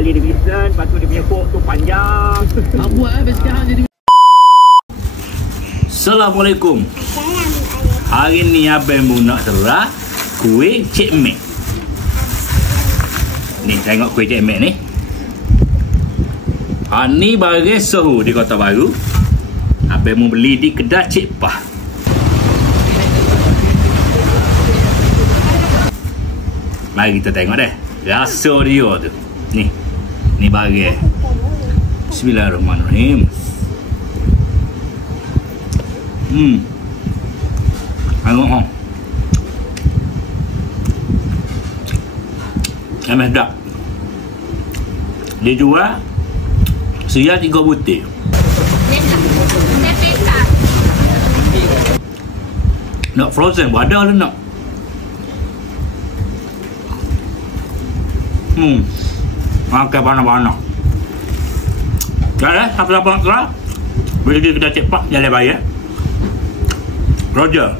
kali dia Vincent. Lepas tu dia punya kok tu panjang. Buat sekarang jadi. Assalamualaikum. Hari ni abang mu nak serah kuih Cik Mek. Ni tengok kuih Cik Mek ni. Ni barang sohu di Kota Baru. Abang mu beli di kedai Cik Pah. Mari kita tengok deh rasa dia tu. Ni barang. Bismillahirrahmanirrahim. Tengok emes dak. Dia jual sia 3 butir. Nak frozen pun ada lah nak. Makan panas-panas. Dah siapa-siapa nak serah, boleh pergi kedai Cik Pak, Jalan Bayar. Roger.